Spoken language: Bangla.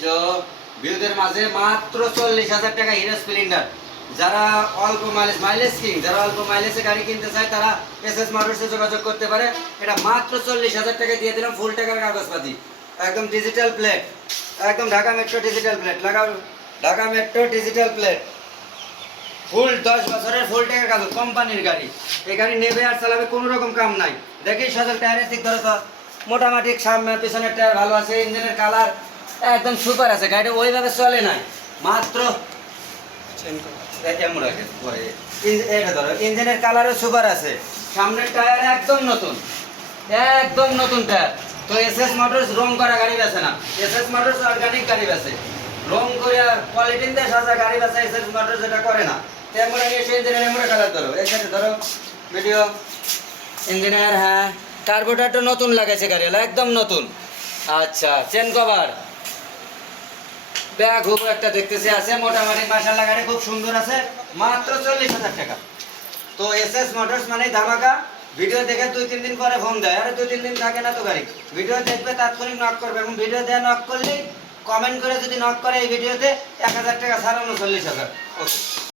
আসলো বিরোধের মাঝে মাত্র চল্লিশ হাজার টাকা হিরো স্প্লেন্ডার। যারা অল্প মাইলেজ মাইলেজ কিং যারা অল্প মাইলেজে গাড়ি কিনতে চায়, তারা এস এস মোটরসে যোগাযোগ করতে পারে। এটা মাত্র চল্লিশ হাজার টাকা দিয়ে দিলাম ফুল টাকার কাগজপাতি। একদম ডিজিটাল প্লেট একদম ঢাকা মেট্রো ডিজিটাল প্লেট লাগাও, Dhaka metro digital plate full দশ বছরের ফুল টাকার কাগজ, কোম্পানির গাড়ি। এই গাড়ি নেবে আর চালাবে কোনো রকম কাম নাই। দেখি সজল টায়ারের দিক ধরে তো। মোটামুটি সামনে পিছনের টায়ার ভালো আছে, ইঞ্জিনের কালার একদম সুপার আছে, গাড়িটা ওইভাবে চলে নাই মাত্র ইঞ্জিনের কালারও সুপার আছে। সামনের টায়ার একদম নতুন একদম নতুন টায়ার। তো এস এস মোটরস রং করা গাড়ি বেছে না এস এস মোটরস অর্গানিক গাড়ি বেছে। রং করে কোয়ালিটিন দিয়ে সাজা গাড়ি বেছে এস এস মোটরস যেটা করে না। ধরো। ভিডিও ইঞ্জিনিয়ার হ্যাঁ। কার্বোটারটা নতুন লাগাইছে গাড়ি একদম নতুন। আচ্ছা চেন কভার ব্যাগ হুবু একটা দেখতেছি, আছে মোটামুটি মাসাল্লাহ গাড়ি খুব সুন্দর আছে, মাত্র চল্লিশ হাজার টাকা। তো এস এস মোটরস মানে ধামাকা, ভিডিও দেখে দুই, তিন দিন পরে ফোন দেয়। আরে দুই, তিন দিন থাকে না তো গাড়ি। ভিডিও দেখবে, তাৎক্ষণিক নক করবে এবং ভিডিও দেওয়া নক করলেই কমেন্ট করে যদি নক করে এই ভিডিওতে এক হাজার টাকা ছাড়ানো চল্লিশ হাজার। ওকে